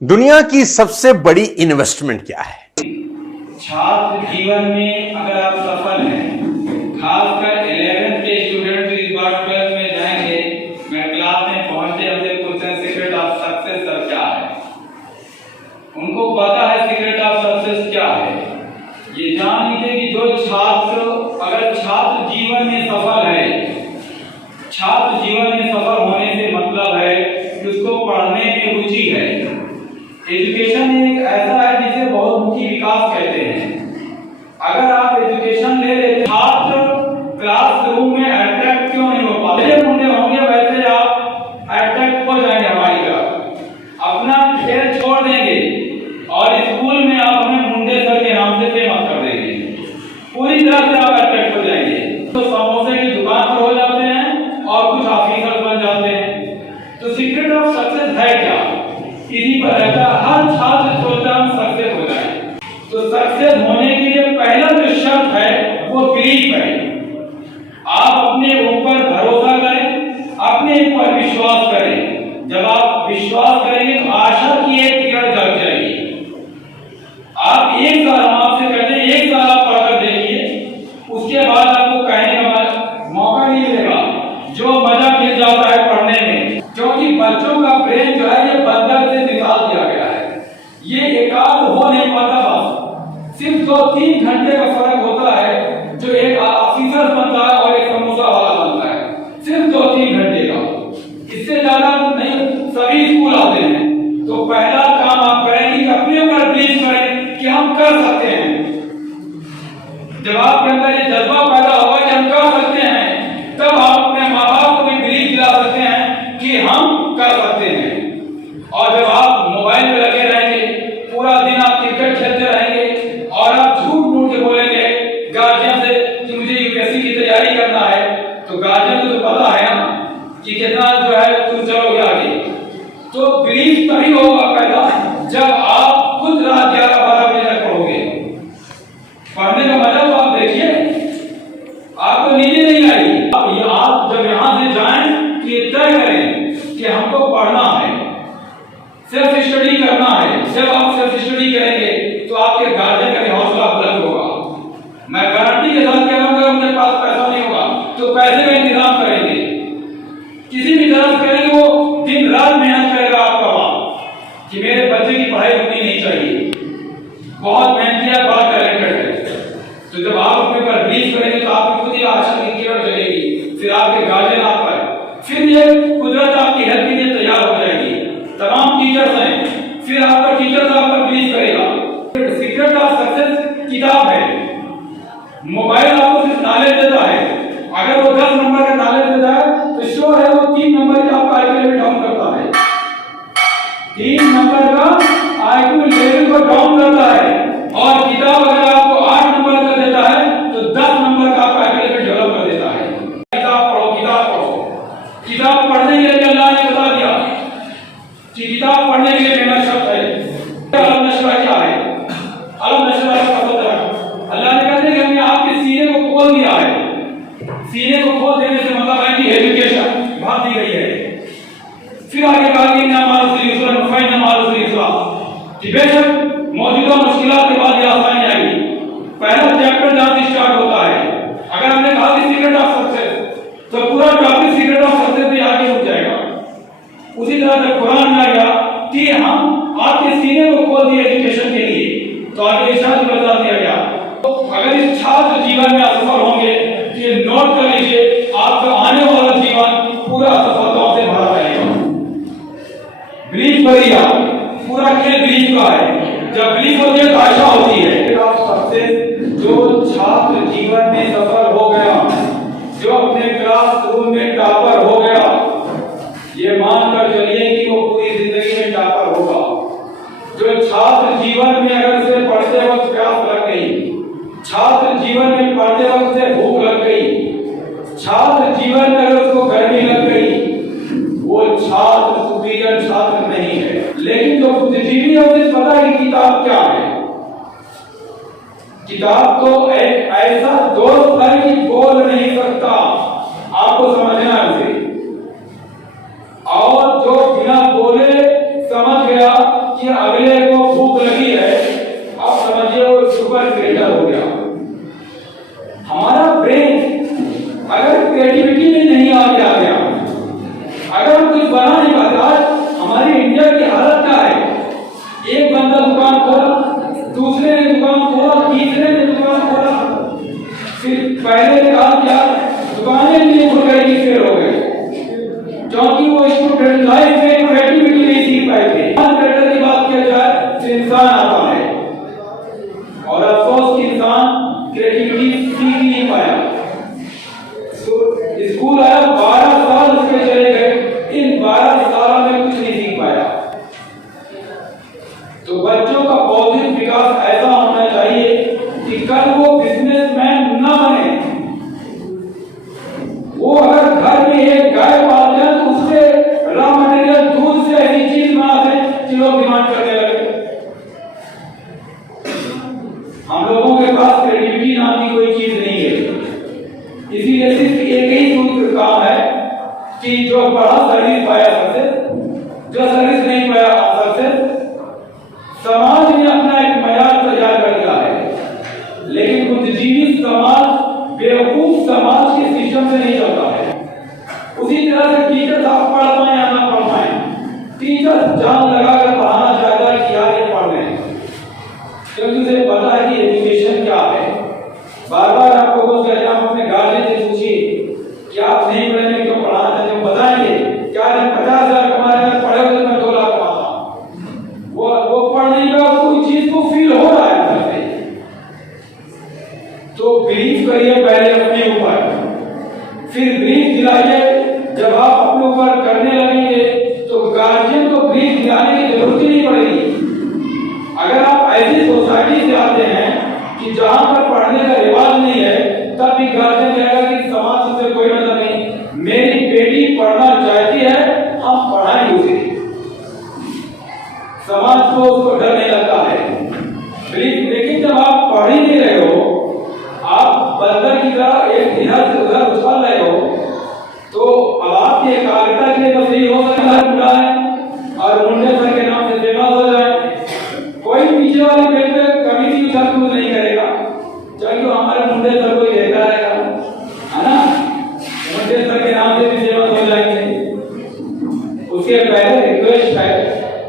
दुनिया की सबसे बड़ी इन्वेस्टमेंट क्या है? छात्र जीवन में अगर आप सफल हैं, खासकर 11th के स्टूडेंट इस बार 12th में जाएंगे, मैं क्लास में पहुंचते हमसे पूछते हैं सीक्रेट ऑफ सक्सेस सर क्या है। उनको पता है सीक्रेट ऑफ सक्सेस क्या है। ये जान लीजिए कि जो छात्र अगर छात्र जीवन में सफल है, छात्र जीवन में सफल होने से मतलब है कि उसको पढ़ने में रुचि है। एजुकेशन एक ऐसा है जिसे बहुमुखी विकास कहते हैं। अगर आप एजुकेशन ले रहे छात्र क्लासरूम में अट्रैक्ट क्यों नहीं हो पाते मुंडे होंगे, वैसे आप अट्रैक्ट हो जाएंगे हमारी तरफ, अपना खेल छोड़ देंगे और स्कूल में आप हमें मुंडे सर के नाम से फेमस कर देंगे, पूरी तरह से आप अट्रैक्ट हो जाएंगे। तो समोसे की दुकान पर हो जाते हैं और कुछ ऑफिसर बन जाते हैं। तो सीक्रेट ऑफ सक्सेस है क्या? इसी पर रहता हर छात्र सोचता हम सक्सेस हो जाए। तो सक्सेस होने के लिए पहला जो शर्त है वो बिलीफ है। आप अपने ऊपर भरोसा करें, अपने ऊपर विश्वास करें। जब आप विश्वास करेंगे तो आशा की एक किरण जग जाएगी। आप एक साल, हम आपसे कहते हैं एक साल आप पढ़कर देखिए, उसके बाद आपको कहने का मौका नहीं मिलेगा जो मजा मिल जाता है पढ़ने में। क्योंकि बच्चों का ब्रेन जो है ये बंदर से निकाल दिया गया है, ये एकाग्र हो नहीं पाता। बस सिर्फ 2-3 घंटे का फर्क होता है जो एक ऑफिसर बनता है और एक समोसा वाला बनता है, सिर्फ 2-3 घंटे का, इससे ज्यादा नहीं। सभी स्कूल आते हैं तो पहला काम आप करें कि अपने ऊपर बिलीव करें कि हम कर सकते हैं। जब आपके अंदर ये जज्बा पैदा होगा कि हम कर सकते हैं, तब आप अपने माँ बाप को भी बिलीव दिला सकते हैं कि हम कर सकते हैं। और जब आप मोबाइल में लगे रहेंगे, पूरा दिन आप क्रिकेट खेलते रहेंगे और आप झूठ मूठ के बोलेंगे गार्जियन से कि मुझे यूपीएससी की तैयारी करना है, तो गार्जियन को तो पता है ना कि कितना जो है तुम चलोगे आगे। तो बिलीव तभी होगा पैदा जब आप खुद रात 11-12 बजे तक पढ़ोगे। पढ़ने का मजा तो आप देखिए, आपको नींद नहीं आएगी। आप जब यहाँ से जाएं तो ये तय करें कि हमको पढ़ना है, सेल्फ स्टडी करना है। जब आप सेल्फ स्टडी करेंगे तो आपके गार्जियन का भी हौसला बुलंद होगा। मैं गारंटी के साथ कह रहा हूं, अगर उनके पास पैसा नहीं होगा तो पैसे का इंतजाम करेंगे, किसी भी तरह से करेंगे। वो दिन रात मेहनत करेगा आपका बाप कि मेरे बच्चे की पढ़ाई रुकनी नहीं चाहिए, बहुत मेहनती है, बड़ा टैलेंटेड है। तो जब आप अपने पर बिलीव करेंगे तो आपकी खुद ही आशा की किरण जलेगी, फिर आपके गार्जियन आप पर, फिर ये कुदरत आपकी हेल्प के लिए तैयार हो जाएगी। तमाम टीचर्स हैं, फिर आपका टीचर आप पर बिलीव करेगा। सीक्रेट ऑफ सक्सेस किताब है। मोबाइल आपको सिर्फ नॉलेज देता है, अगर वो 10 नंबर का नॉलेज देता है तो श्योर है वो 3 नंबर का आपका IQ लेवल डाउन करता है, 3 नंबर का IQ लेवल को डाउन करता है। और किताब अगर आपको 8 नंबर का देता है तो 10 नंबर का आपका IQ लेवल डेवलप कर देता है। किताब पढ़ो, किताब पढ़ो। किताब पढ़ने के लिए अल्लाह ने बता दिया कि किताब पढ़ने के लिए मेहनत शर्त है। अलम नशरा क्या है? अलम नशरा का मतलब अल्लाह ने कहते हैं कि हमने आपके सीने को खोल दिया है। सीने को खोल देने से मतलब है कि एजुकेशन भाग दी गई है। फिर आगे कहा कि कि बेशक मौजूदा मुश्किलात के बाद ये आसानी आएगी। पहला चैप्टर जहां से स्टार्ट होता है, अगर हमने कहा कि सीक्रेट ऑफ सक्सेस तो पूरा टॉपिक सीक्रेट ऑफ सक्सेस पे आगे हो जाएगा। उसी तरह से कुरान में आया कि हम आपके सीने को खोल दिए एजुकेशन के लिए, तो आगे इरशाद बता दिया गया। तो अगर इस छात्र जीवन में असफल होंगे तो ये नोट कर लीजिए, आपका आने वाला जीवन पूरा सफलताओं से भरा रहेगा। बिलीव करिए, पूरा खेल बिलीव का है। जब बिलीव होती है तो आशा होती है। सबसे जो छात्र जीवन में सफल हो गया, जो अपने क्लासरूम में टॉपर हो गया, ये मानकर चलिए कि वो पूरी जिंदगी में टॉपर होगा। जो छात्र जीवन में अगर उसे पढ़ते वक्त प्यास लग गई, छात्र जीवन में पढ़ते वक्त से भूख लग गई, छात्र जीवन में अगर उसको गर्मी लग गई, वो छात्र सुपीरियर छात्र नहीं है। लेकिन जो बुद्धिजीवी है उसे पता है कि किताब क्या है। किताब तो एक ऐसा दोस्त है कि बोल नहीं सकता, आपको समझना है उसे। और जो बिना बोले समझ गया कि अगले को भूख लगी है, आप समझिए वो सुपर क्रिएटर हो गया। हमारा ब्रेन अगर क्रिएटिविटी में नहीं आगे आ गया, अगर हम कुछ बना नहीं पाते, आज हमारी इंडिया की हालत क्या है? एक बंदा दुकान खोला, दूसरे ने दुकान खोला, तीसरे ने दुकान खोला, फिर पहले ने कहा क्या दुकानें नहीं खुल गई, फेल हो गए, क्योंकि वो स्टूडेंट लाइफ में क्रिएटिविटी नहीं सीख पाए थे। क्रिएटर की बात किया जाए तो इंसान आता है, और अफसोस कि इंसान क्रिएटिविटी सीख नहीं पाया। तो स्कूल आया, 12 साल उसके चले गए, इन 12 सालों में कुछ नहीं सीख पाया। तो बच्चों का बौद्धिक विकास ऐसा होना चाहिए कि कल वो बिजनेसमैन ना बने। वो अगर घर में एक गाय पालते हैं तो उससे रॉ मटेरियल दूध से ऐसी चीज बनाते हैं कि लोग डिमांड करने लगे। हम लोगों के पास क्रिएटिविटी नाम की कोई चीज नहीं है, इसीलिए सिर्फ एक ही सूत्र काम है कि जो पढ़ा सर्विस पाया सबसे, जो सर्विस नहीं पाया सबसे। समाज ने अपना एक मयार तैयार कर दिया है, लेकिन बुद्धिजीवी समाज बेवकूफ समाज के सिस्टम से नहीं चलता है। उसी तरह से टीचर आप पढ़ पाए या ना पढ़ पाए, टीचर जान लगाकर पढ़ाना चाहता है कि यार ये पढ़ रहे हैं, क्योंकि उसे पता है कि एजुकेशन क्या है। बार बार आपको बोल दिया, आप अपने गार्जियन से पूछिए कि आप नहीं पढ़ेंगे क्यों पढ़ाना चाहते हो, बताएंगे क्या 50,000 कमा रहे हैं, पढ़े तो मैं 2 लाख कमाता हूं। वो पढ़ नहीं रहा, कोई चीज को फील हो रहा है अंदर से। तो बिलीव करिए पहले अपने ऊपर, फिर बिलीव दिलाइए। जब आप अपने ऊपर करने लगेंगे तो गार्जियन को बिलीव दिलाने की जरूरत ही नहीं पड़ेगी। अगर आप ऐसी सोसाइटी से आते हैं कि जहां पर पढ़ने का रिवाज नहीं है, तब भी गार्जियन कहेगा कि समाज से कोई मतलब नहीं, मेरी बेटी पढ़ना चाहती है, हम पढ़ाएंगे उसे। समाज को उसको डर नहीं लगता है। लेकिन जब आप पढ़ ही नहीं रहे हो, आप बंदर की तरह एक इधर से उधर उछल रहे हो, तो अब आपकी एकाग्रता के लिए तो सही हो सकता है और मुंडे सर के नाम से फेमस हो जाए। कोई पीछे वाले पेज पे कभी भी उछल कूद नहीं करेगा, क्योंकि हमारे मुंडे सर को ही देखता रहेगा, है ना? मुंडे सर के नाम से भी फेमस हो जाएंगे। उसके पहले रिक्वेस्ट है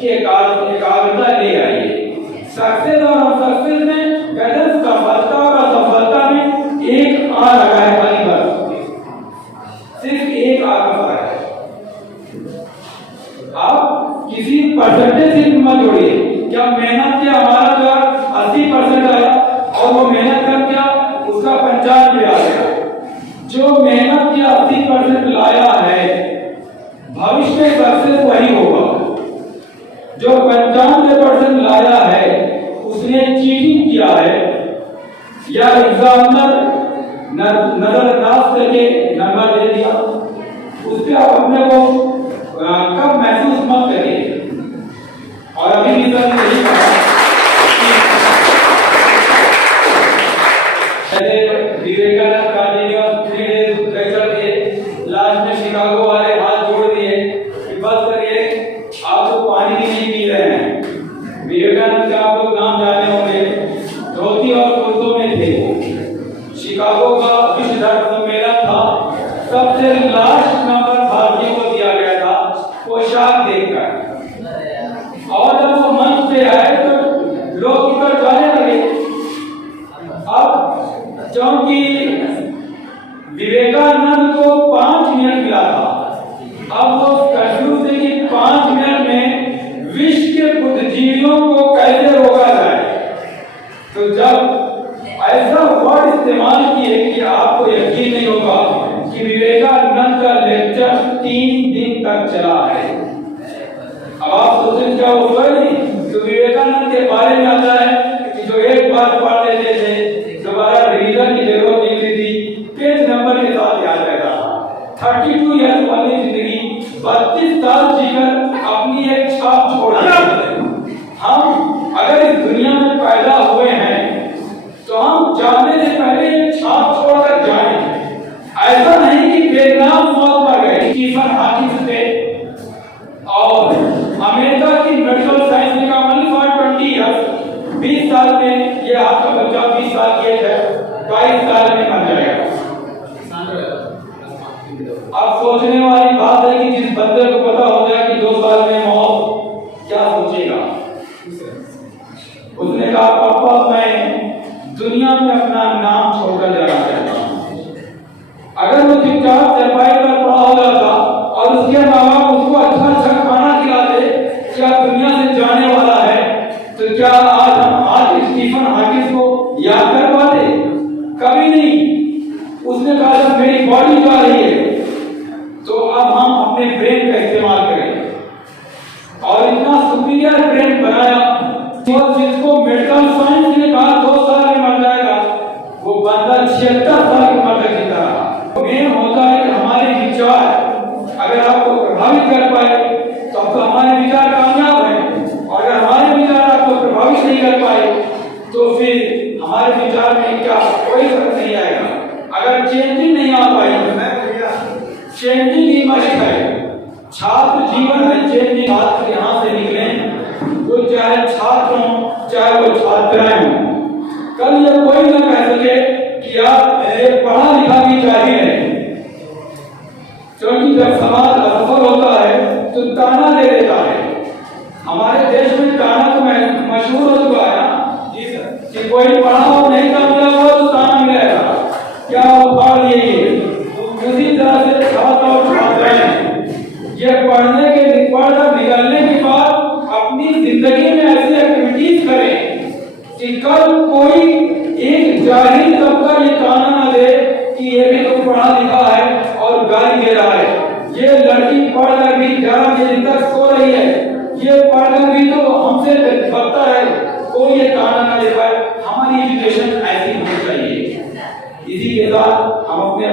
कि एकाग्रता ले आइए। सक्सेस और अनसक्सेस में कहते हैं सफलता और असफलता में एक आ लगा है, खाली बस सिर्फ एक आ का फर्क है। आप किसी परसेंटेज से मत जोड़िए। क्या मेहनत किया, हमारा जो 80% आया और वो मेहनत कर क्या उसका 95 आ गया। जो मेहनत किया 80% लाया है, भविष्य में सक्सेस वही होगा। जो 95% लाया है उसने चीटिंग किया है या एग्जामिनर नजरअंदाज करके नंबर दे दिया, उससे आप अपने को कब महसूस मत करिए। और अभी भी सर ने यही कहा विवेकानंद का 3 डेज लेक्चर दिए, लास्ट में शिकागो वाले हाथ जोड़ दिए कि बस करिए, आप तो पानी भी नहीं पी रहे हैं। विवेकानंद का आप लोग नाम जाने होंगे, धोती और कुर्तों में थे। शिकागो का विश्व धर्म सम्मेलन था, सबसे लास्ट नंबर भारतीय को दिया गया था पोशाक देखकर। और जब वो मंच पे आए तो लोग इधर जाने लगे। अब क्योंकि विवेकानंद को 5 मिनट मिला था, अब वो कंफ्यूज थे कि 5 मिनट में विश्व के बुद्धिजीवियों को कैसे रोका जाए। तो जब ऐसा वर्ड इस्तेमाल किए कि आपको यकीन नहीं होगा कि विवेकानंद का लेक्चर 3 दिन तक चला है। अब आप सोचें क्या होगा, तो विवेकानंद के बारे में आता है कि जो एक बार पढ़ लेते थे दोबारा रिवीजन की जरूरत नहीं थी, पेज नंबर के साथ याद रहता था। 32 ईयर्स वाली जिंदगी 32 साल जीकर अपनी एक छाप छोड़ा। हम अगर इस दुनिया में पैदा हुए हैं तो हम जाने से पहले ये छाप छोड़कर जाएं। ऐसा नहीं कि बेनाम मौत मर गए। स्टीफन हॉकिंस थे, 22 साल में मर जाएगा। अब सोचने वाली बात है कि जिस बंदे को पता हो जाए कि 2 साल में मौत, क्या सोचेगा। उसने कहा पापा मैं दुनिया में अपना नाम छोड़कर जाना चाहता हूँ। अगर वो चुपचाप चरपाई पर पड़ा हो जाता और उसके माँ बाप उसको अच्छा अच्छा खाना खिलाते कि आप दुनिया से जाने वाला है, तो क्या आज स्टीफन हॉकिंस को याद कर पाते? कभी नहीं। उसने कहा जब मेरी बॉडी जा रही है तो अब हम अपने ब्रेन का इस्तेमाल करें और इतना सुपीरियर ब्रेन बनाया जिसको मेडिकल साइंस ने कहा 2 साल में मर जाएगा, वो बंदा 76 साल की उम्र तक जीता रहा। मेन होता है कि हमारे विचार अगर आपको प्रभावित कर पाए तो आपको हमारे विचार कामयाब हैं, और अगर हमारे विचार आपको प्रभावित नहीं कर पाए तो फिर हमारे विचार में क्या कोई फर्क नहीं आएगा। अगर चेंजिंग नहीं आ पाई, चेंजिंग ही मस्ट है। छात्र जीवन में चेंजिंग छात्र यहाँ से निकले, वो चाहे छात्र हो चाहे वो छात्राएं हो। कल ये कोई न कह सके कि आप पढ़ा लिखा भी जाहिल है, क्योंकि जब समाज असफल होता है तो ताना दे देता है। हमारे देश में ताना तो मशहूर हो चुका है ना कि कोई पढ़ा और नहीं कामयाब हुआ तो ताना मिलेगा, क्या वो पढ़ लिए। उसी तरह से छात्र और छात्राएं ये पढ़कर निकलने के बाद अपनी जिंदगी में ऐसी एक्टिविटीज करें कि कल कोई एक जाहिल तबका ये ताना ना दे कि ये भी तो पढ़ा लिखा है और गाली दे रहा है। ये लड़की पढ़कर भी 11 बजे तक सो रही है, ये पढ़कर भी तो हमसे बदता है, कोई ये ताना ना दे पाए। हमारी एजुकेशन ऐसी होनी चाहिए। इसी के साथ हम अपने